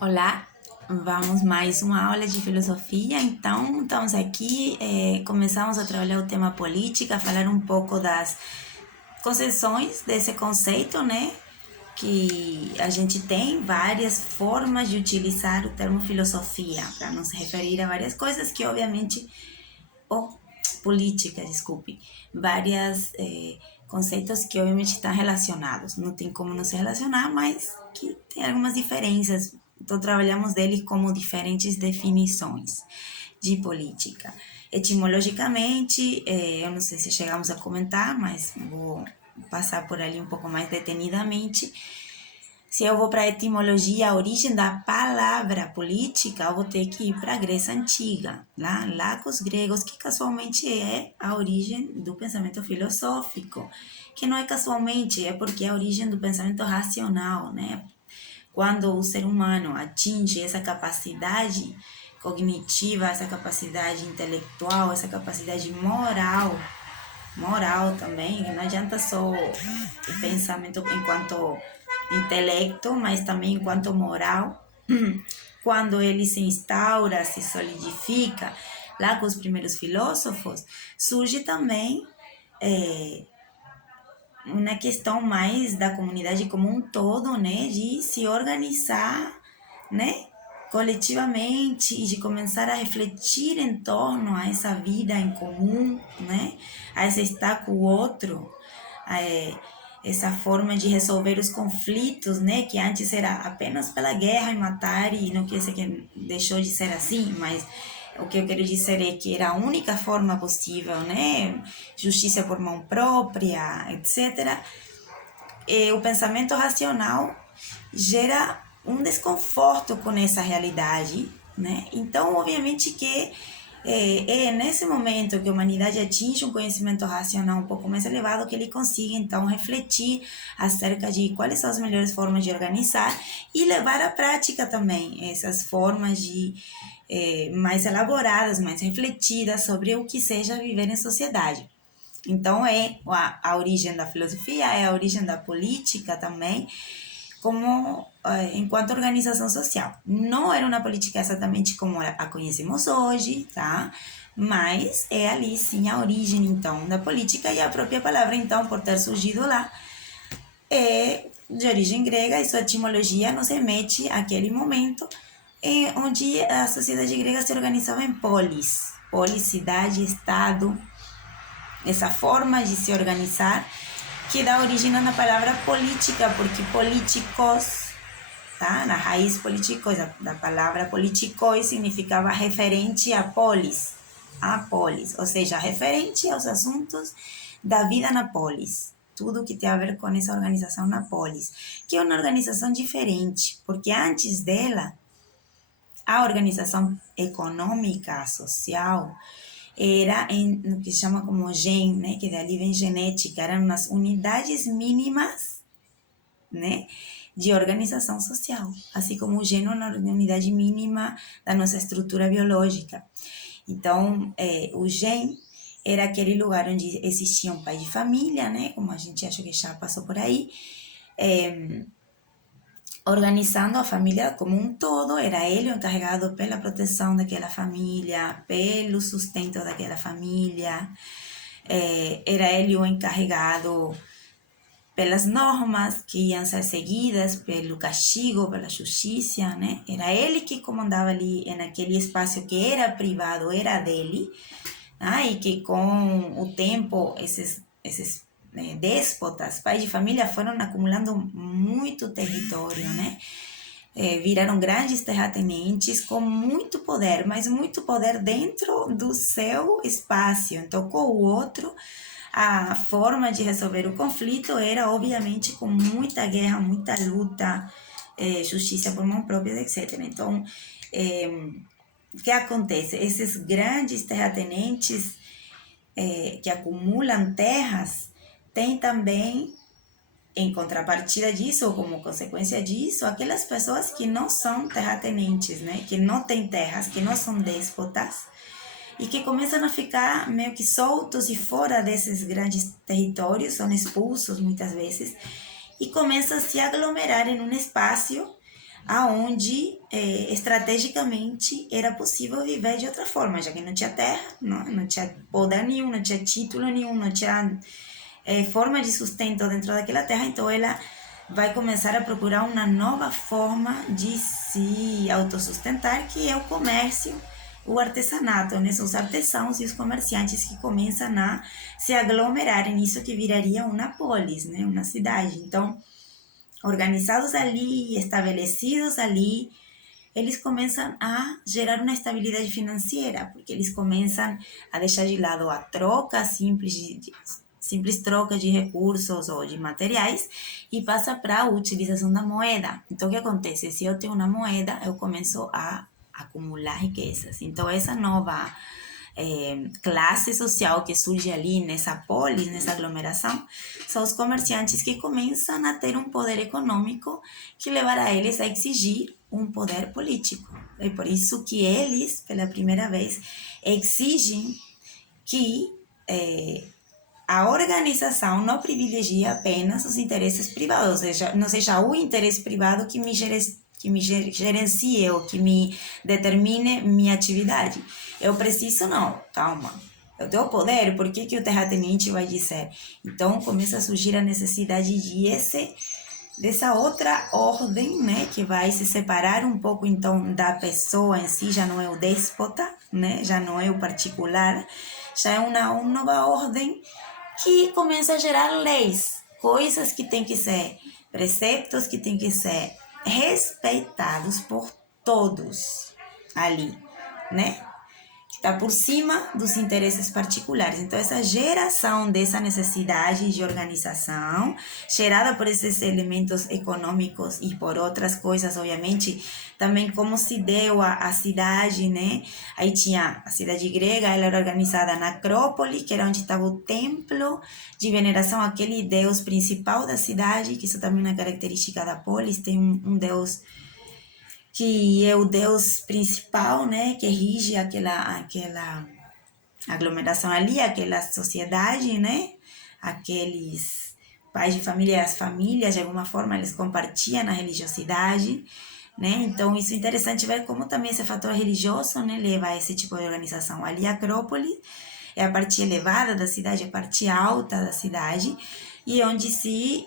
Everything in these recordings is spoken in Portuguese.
Olá, vamos mais uma aula de filosofia. Então, estamos aqui, começamos a trabalhar o tema política, falar um pouco das concessões desse conceito, né? Que a gente tem várias formas de utilizar o termo filosofia para nos referir a várias coisas que, obviamente, ou política, desculpe, várias conceitos que obviamente estão relacionados. Não tem como não se relacionar, mas que tem algumas diferenças. Então trabalhamos deles como diferentes definições de política. Etimologicamente, eu não sei se chegamos a comentar, mas vou passar por ali um pouco mais detenidamente. Se eu vou para a etimologia, a origem da palavra política, eu vou ter que ir para a Grécia Antiga, lá com os gregos, que casualmente é a origem do pensamento filosófico, que não é casualmente, é porque é a origem do pensamento racional, né? Quando o ser humano atinge essa capacidade cognitiva, essa capacidade intelectual, essa capacidade moral também, não adianta só o pensamento enquanto intelecto, mas também enquanto moral. Quando ele se instaura, se solidifica, lá com os primeiros filósofos, surge também uma questão mais da comunidade como um todo, né, de se organizar, né, coletivamente e de começar a refletir em torno a essa vida em comum, né, a esse estar com o outro, essa forma de resolver os conflitos, né, que antes era apenas pela guerra e matar, e não quer dizer que deixou de ser assim, mas o que eu quero dizer é que era a única forma possível, né, justiça por mão própria, etc. E o pensamento racional gera um desconforto com essa realidade, né? Então, obviamente que é nesse momento que a humanidade atinge um conhecimento racional um pouco mais elevado que ele consiga, então, refletir acerca de quais são as melhores formas de organizar e levar à prática também essas formas de mais elaboradas, mais refletidas sobre o que seja viver em sociedade. Então, é a origem da filosofia, é a origem da política também, como enquanto organização social. Não era uma política exatamente como a conhecemos hoje, tá? Mas é ali sim a origem, então, da política, e a própria palavra, então, por ter surgido lá, é de origem grega e sua etimologia nos remete àquele momento onde a sociedade grega se organizava em polis, cidade, estado, essa forma de se organizar que dá origem na palavra política, porque políticos, tá? Na raiz políticos, da palavra politikoi significava referente a polis, ou seja, referente aos assuntos da vida na polis. Tudo que tem a ver com essa organização na polis, que é uma organização diferente, porque antes dela, a organização econômica, social, era no que se chama como gen, né, que dali vem genética, eram umas unidades mínimas, né, de organização social, assim como o geno na unidade mínima da nossa estrutura biológica. Então, o gen era aquele lugar onde existia um pai de família, né, como a gente acha que já passou por aí, organizando a família como um todo, era ele o encarregado pela proteção daquela família, pelo sustento daquela família, era ele o encarregado pelas normas que iam ser seguidas, pelo castigo, pela justiça, né? Era ele que comandava ali naquele espaço que era privado, era dele, né? E que com o tempo esses déspotas, pais de família, foram acumulando muito território, né? Viraram grandes terratenentes com muito poder, mas muito poder dentro do seu espaço. Então, com o outro, a forma de resolver o conflito era, obviamente, com muita guerra, muita luta, justiça por mão própria, etc. Então, o que acontece? Esses grandes terratenentes que acumulam terras têm também, em contrapartida disso, ou como consequência disso, aquelas pessoas que não são terratenentes, né? Que não têm terras, que não são déspotas, e que começam a ficar meio que soltos e fora desses grandes territórios, são expulsos muitas vezes, e começam a se aglomerar em um espaço aonde estrategicamente era possível viver de outra forma, já que não tinha terra, não tinha poder nenhum, não tinha título nenhum, não tinha forma de sustento dentro daquela terra, então ela vai começar a procurar uma nova forma de se autossustentar, que é o comércio, o artesanato, né? São os artesãos e os comerciantes que começam a se aglomerar nisso que viraria uma polis, né? Uma cidade. Então, organizados ali, estabelecidos ali, eles começam a gerar uma estabilidade financeira, porque eles começam a deixar de lado a troca simples troca de recursos ou de materiais e passa para a utilização da moeda. Então, o que acontece? Se eu tenho uma moeda, eu começo a acumular riquezas. Então, essa nova classe social que surge ali nessa polis, nessa aglomeração, são os comerciantes que começam a ter um poder econômico que levará eles a exigir um poder político. É por isso que eles, pela primeira vez, exigem que a organização não privilegie apenas os interesses privados, ou seja, não seja o interesse privado que me gerencie ou que me determine minha atividade. Eu preciso, não, calma. Eu tenho poder, por que o terratenente vai dizer? Então começa a surgir a necessidade dessa outra ordem, né, que vai se separar um pouco então da pessoa em si, já não é o déspota, né, já não é o particular, já é uma nova ordem que começa a gerar leis, coisas que têm que ser, preceptos que têm que ser respeitados por todos ali, né? Que está por cima dos interesses particulares. Então, essa geração dessa necessidade de organização, gerada por esses elementos econômicos e por outras coisas, obviamente, também como se deu a cidade, né? Aí tinha a cidade grega, ela era organizada na Acrópole, que era onde estava o templo de veneração àquele deus principal da cidade, que isso também é uma característica da polis, tem um deus que é o deus principal, né, que rige aquela aglomeração ali, aquela sociedade, né, aqueles pais de família, as famílias, de alguma forma, eles compartilham a religiosidade, né, então isso é interessante ver como também esse fator religioso, né, leva a esse tipo de organização. Ali a Acrópole é a parte elevada da cidade, a parte alta da cidade, e onde se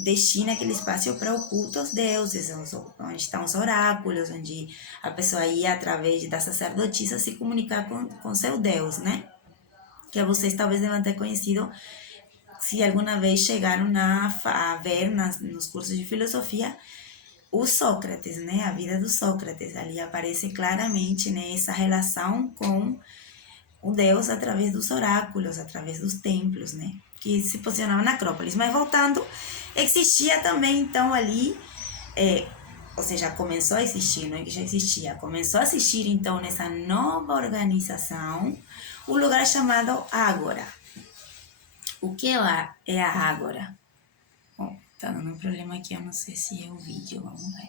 destina aquele espaço para o culto aos deuses, onde estão os oráculos, onde a pessoa ia, através da sacerdotisa, se comunicar com seu Deus, né? Que vocês talvez devem ter conhecido, se alguma vez chegaram a ver nos cursos de filosofia, o Sócrates, né? A vida do Sócrates. Ali aparece claramente, né, essa relação com o Deus através dos oráculos, através dos templos, né? Que se posicionavam na Acrópolis. Mas voltando, existia também, então, ali, ou seja, começou a existir, não é que já existia, começou a existir, então, nessa nova organização, um lugar chamado Ágora. O que é a Ágora? Bom, tá dando um problema aqui, eu não sei se é o vídeo, vamos ver.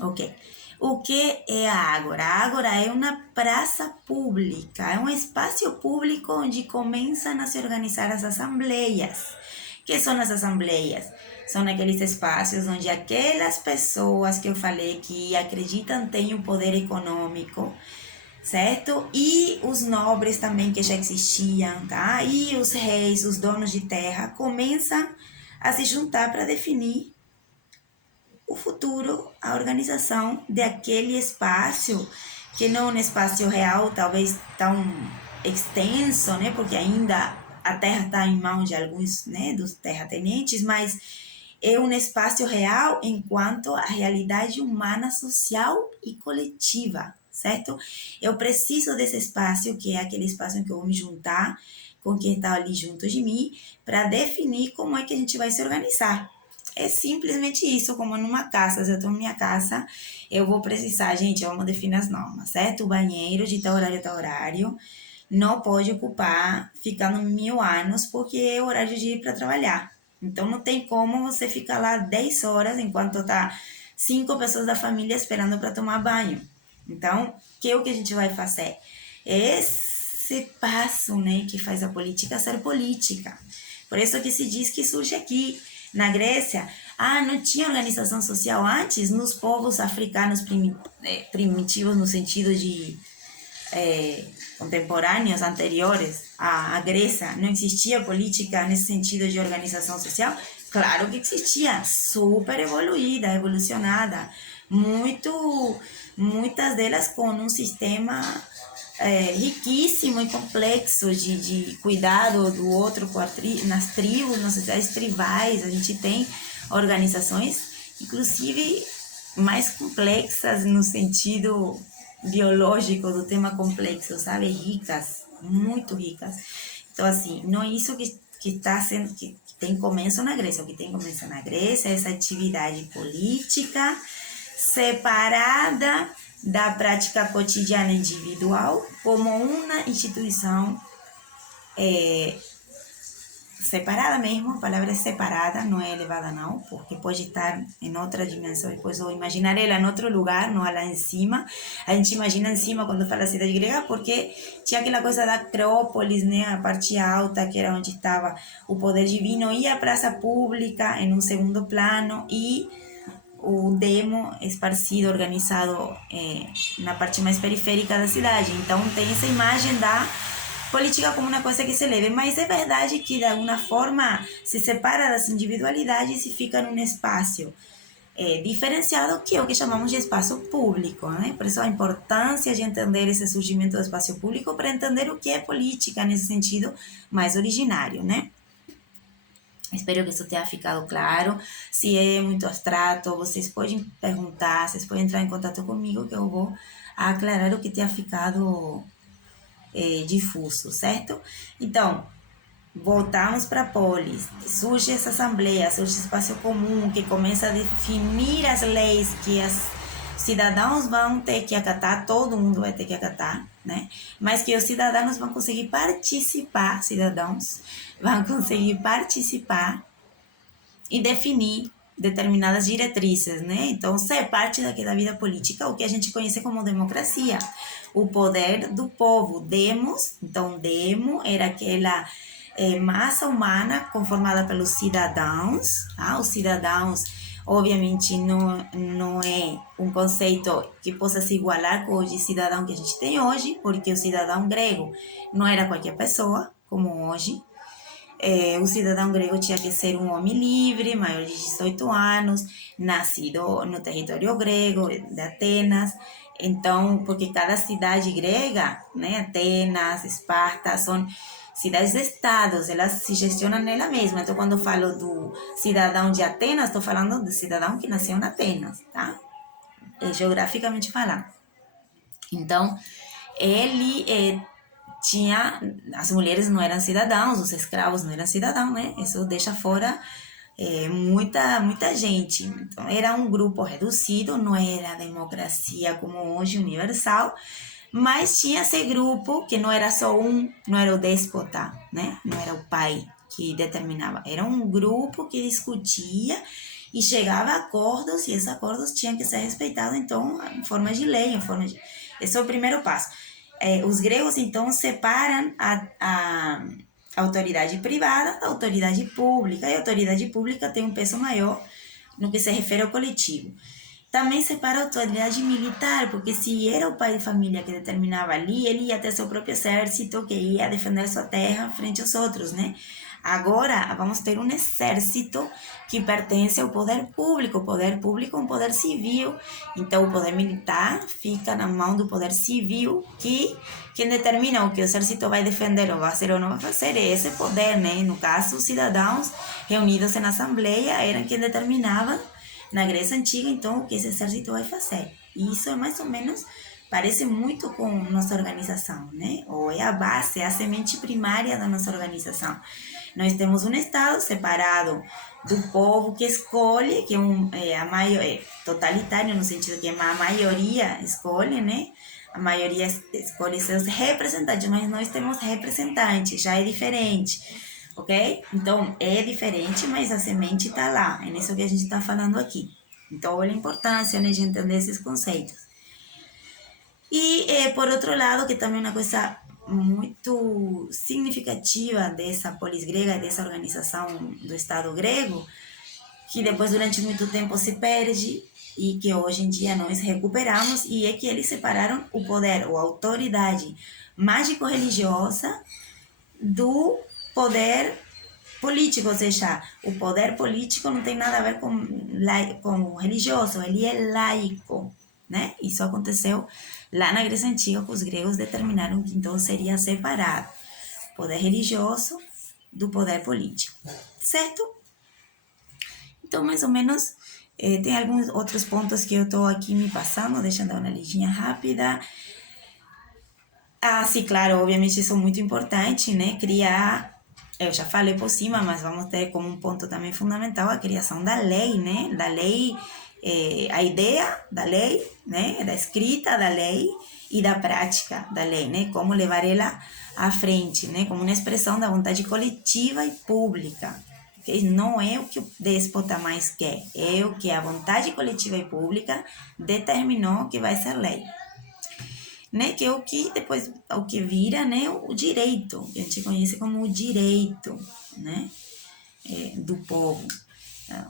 Ok. O que é a Ágora? A Ágora é uma praça pública, é um espaço público onde começam a se organizar as assembleias. Que são as assembleias? São aqueles espaços onde aquelas pessoas que eu falei que acreditam têm um poder econômico, certo? E os nobres também que já existiam, tá? E os reis, os donos de terra, começam a se juntar para definir o futuro, a organização daquele espaço, que não é um espaço real, talvez tão extenso, né? Porque ainda a terra está em mãos de alguns, né, dos terratenentes, mas é um espaço real enquanto a realidade humana, social e coletiva, certo? Eu preciso desse espaço, que é aquele espaço em que eu vou me juntar com quem está ali junto de mim, para definir como é que a gente vai se organizar. É simplesmente isso, como numa casa. Se eu estou na minha casa, eu vou precisar, gente, vamos definir as normas, certo? O banheiro de tal horário a tal horário não pode ocupar ficando 1000 anos, porque é o horário de ir para trabalhar. Então, não tem como você ficar lá 10 horas enquanto tá 5 pessoas da família esperando para tomar banho. Então, que é o que a gente vai fazer? Esse passo, né, que faz a política ser política. Por isso que se diz que surge aqui na Grécia Ah, não tinha organização social antes nos povos africanos primitivos no sentido de contemporâneos, anteriores à Grécia, não existia política nesse sentido de organização social? Claro que existia, super evoluída, evolucionada, muitas delas com um sistema riquíssimo e complexo de cuidado do outro nas tribos, nas sociedades tribais. A gente tem organizações, inclusive, mais complexas no sentido biológico do tema complexo, sabe? Ricas, muito ricas. Então, assim, não é isso que está sendo, que tem começo na Grécia. O que tem começo na Grécia é essa atividade política separada da prática cotidiana individual como uma instituição separada mesmo. A palavra é separada, não é elevada não, porque pode estar em outra dimensão, depois eu imaginar ela em outro lugar, não lá em cima. A gente imagina em cima quando fala cidade grega, porque tinha aquela coisa da Acrópolis, né, a parte alta, que era onde estava o poder divino, e a praça pública em um segundo plano, e o demo esparcido, organizado na parte mais periférica da cidade. Então tem essa imagem da política como uma coisa que se leve, mas é verdade que de alguma forma se separa das individualidades e fica num espaço diferenciado, que é o que chamamos de espaço público, né? Por isso a importância de entender esse surgimento do espaço público para entender o que é política nesse sentido mais originário, né? Espero que isso tenha ficado claro. Se é muito abstrato, vocês podem perguntar, vocês podem entrar em contato comigo que eu vou aclarar o que tenha ficado difuso, certo? Então, voltamos para a polis. Surge essa assembleia, surge esse espaço comum que começa a definir as leis que os cidadãos vão ter que acatar, todo mundo vai ter que acatar, né? Mas que os cidadãos vão conseguir participar, e definir determinadas diretrizes, né? Então, isso é parte da vida política, o que a gente conhece como democracia. O poder do povo, demos. Então, demo era aquela massa humana conformada pelos cidadãos. Os cidadãos, obviamente, não é um conceito que possa se igualar com o de cidadão que a gente tem hoje, porque o cidadão grego não era qualquer pessoa, como hoje. O cidadão grego tinha que ser um homem livre, maior de 18 anos, nascido no território grego, de Atenas. Então, porque cada cidade grega, né, Atenas, Esparta, são cidades-estados, elas se gestionam nela mesma. Então, quando eu falo do cidadão de Atenas, estou falando do cidadão que nasceu em Atenas, tá? Geograficamente falando. Então, ele tinha, as mulheres não eram cidadãos, os escravos não eram cidadãos, né? Isso deixa fora muita gente. Então, era um grupo reduzido, não era democracia como hoje, universal, mas tinha esse grupo que não era só não era o déspota, né? Não era o pai que determinava, era um grupo que discutia e chegava a acordos, e esses acordos tinham que ser respeitados, então, em forma de lei, Esse é o primeiro passo. Os gregos, então, separam a autoridade privada da autoridade pública, e a autoridade pública tem um peso maior no que se refere ao coletivo. Também separa a autoridade militar, porque se era o pai de família que determinava ali, ele ia ter seu próprio exército que ia defender sua terra frente aos outros, né? Agora vamos ter um exército que pertence ao poder público. O poder público é um poder civil, então o poder militar fica na mão do poder civil, que quem determina o que o exército vai defender ou vai fazer ou não vai fazer é esse poder, né? No caso, os cidadãos reunidos na assembleia eram quem determinavam na Grécia Antiga, então, o que esse exército vai fazer. E isso é mais ou menos, parece muito com nossa organização, né? Ou é a base, é a semente primária da nossa organização. Nós temos um Estado separado do povo que escolhe, que é totalitário no sentido que a maioria escolhe, né? A maioria escolhe seus representantes, mas nós temos representantes, já é diferente, ok? Então, é diferente, mas a semente está lá, é nisso que a gente está falando aqui. Então, olha a importância, né, de entender esses conceitos. E, por outro lado, que também é uma coisa muito significativa dessa polis grega, dessa organização do Estado grego, que depois durante muito tempo se perde e que hoje em dia nós recuperamos, e é que eles separaram o poder ou a autoridade mágico-religiosa do poder político, ou seja, o poder político não tem nada a ver com o religioso, ele é laico, né? Isso aconteceu lá na Grécia Antiga, que os gregos determinaram que então seria separado o poder religioso do poder político, certo? Então, mais ou menos, tem alguns outros pontos que eu estou aqui me passando, deixando uma listinha rápida. Ah, sim, claro, obviamente isso é muito importante, né? Criar, eu já falei por cima, mas vamos ter como um ponto também fundamental a criação da lei, né? Da lei, a ideia da lei, né? Da escrita da lei e da prática da lei, né? Como levar ela à frente, né? Como uma expressão da vontade coletiva e pública. Okay? Não é o que o déspota mais quer, é o que a vontade coletiva e pública determinou que vai ser lei, né? Que é o que depois, o que vira, né? O direito, que a gente conhece como o direito, né? Do povo.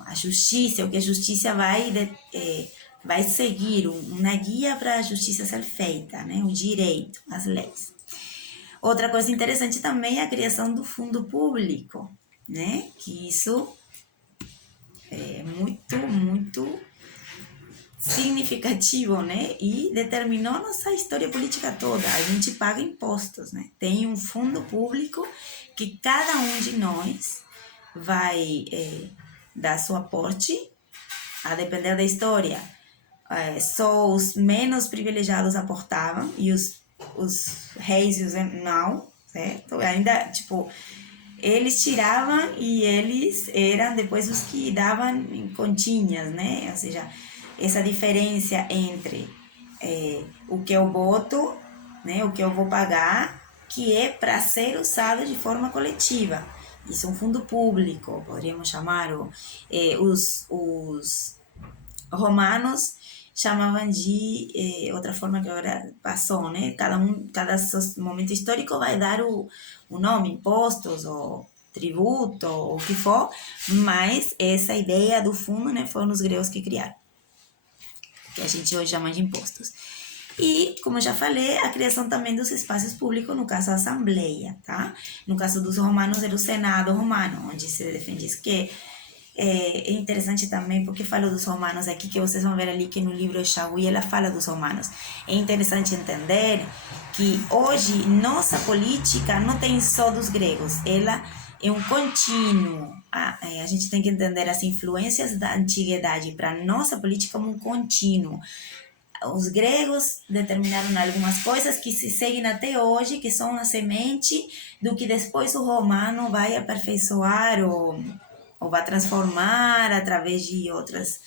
A justiça, o que a justiça vai seguir, uma guia para a justiça ser feita, né? O direito, as leis. Outra coisa interessante também é a criação do fundo público, né? Que isso é muito significativo, né? E determinou nossa história política toda. A gente paga impostos, né? Tem um fundo público que cada um de nós vai dar seu aporte, a depender da história. Só os menos privilegiados aportavam e os reis e os não, certo? Ainda, tipo, eles tiravam e eles eram depois os que davam em continhas, né? Ou seja, essa diferença entre o que eu boto, né, o que eu vou pagar, que é para ser usado de forma coletiva. Isso é um fundo público, poderíamos chamar. Os romanos chamavam de outra forma que agora passou, né? Cada momento histórico vai dar o nome, impostos ou tributo, ou o que for, mas essa ideia do fundo, né, foram os gregos que criaram, que a gente hoje chama de impostos. E, como já falei, a criação também dos espaços públicos, no caso a Assembleia, tá? No caso dos romanos, era o Senado romano, onde se defende que é interessante também, porque falo dos romanos aqui, que vocês vão ver ali que no livro Shaui ela fala dos romanos. É interessante entender que hoje nossa política não tem só dos gregos, ela é um contínuo. A gente tem que entender as influências da antiguidade para nossa política como um contínuo. Os gregos determinaram algumas coisas que se seguem até hoje, que são a semente do que depois o romano vai aperfeiçoar ou vai transformar através de outras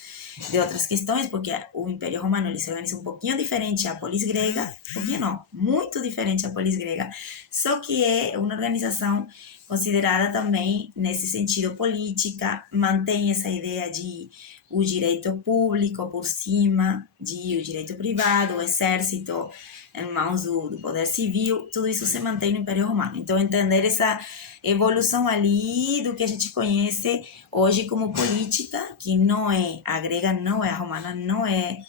questões, porque o Império Romano ele se organiza um pouquinho diferente à polis grega, um pouquinho não, muito diferente à polis grega, só que é uma organização considerada também, nesse sentido, política, mantém essa ideia de o direito público por cima de o direito privado, o exército em mãos do poder civil, tudo isso se mantém no Império Romano. Então, entender essa evolução ali do que a gente conhece hoje como política, que não é a grega, não é a romana, não é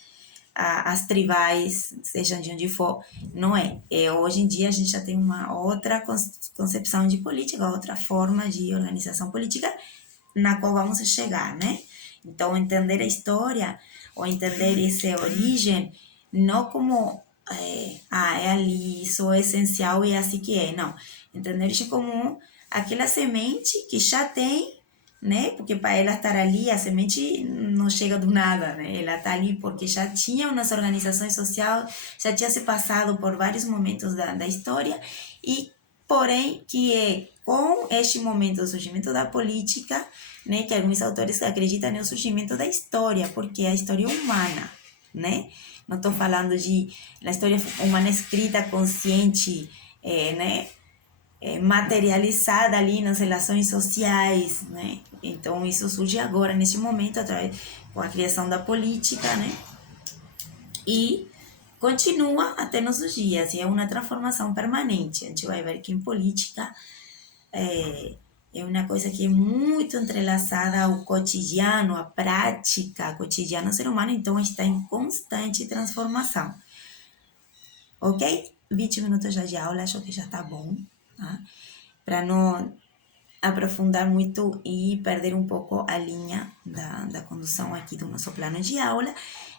as tribais, sejam de onde for, não é. Hoje em dia a gente já tem uma outra concepção de política, outra forma de organização política na qual vamos chegar, né? Então, entender a história ou entender essa origem, não como é ali, isso é essencial e é assim que é, não. Entender isso como aquela semente que já tem, né? Porque para ela estar ali, a semente não chega do nada, né? Ela está ali porque já tinha umas organizações sociais, já tinha se passado por vários momentos da história, e porém que é com este momento do surgimento da política, né? Que alguns autores acreditam no surgimento da história, porque a história é humana, né? Não estou falando de na história humana escrita, consciente, né? Materializada ali nas relações sociais, né? Então isso surge agora, neste momento, através com a criação da política, né? E continua até nossos dias, e é uma transformação permanente. A gente vai ver que em política é uma coisa que é muito entrelaçada ao cotidiano, à prática cotidiana do ser humano, então está em constante transformação. Ok? 20 minutos já de aula, acho que já está bom, tá? Para não aprofundar muito e perder um pouco a linha da condução aqui do nosso plano de aula.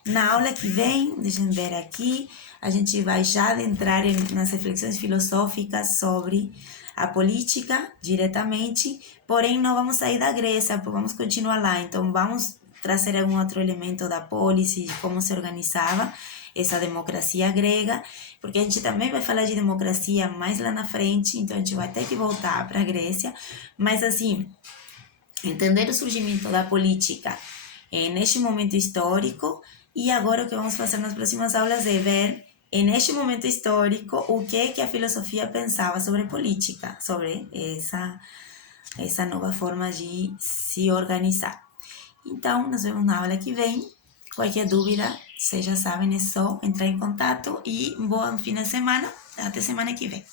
Na aula que vem, deixem ver aqui, a gente vai já adentrar nas reflexões filosóficas sobre a política diretamente, porém não vamos sair da Grécia, vamos continuar lá. Então vamos trazer algum outro elemento da polis, de como se organizava essa democracia grega, porque a gente também vai falar de democracia mais lá na frente, então a gente vai ter que voltar para a Grécia, mas assim, entender o surgimento da política neste momento histórico, e agora o que vamos fazer nas próximas aulas é ver neste momento histórico o que a filosofia pensava sobre política, sobre essa nova forma de se organizar. Então, nos vemos na aula que vem. Qualquer dúvida, vocês já sabem, é só entrar em contato e bom fim de semana. Até semana que vem.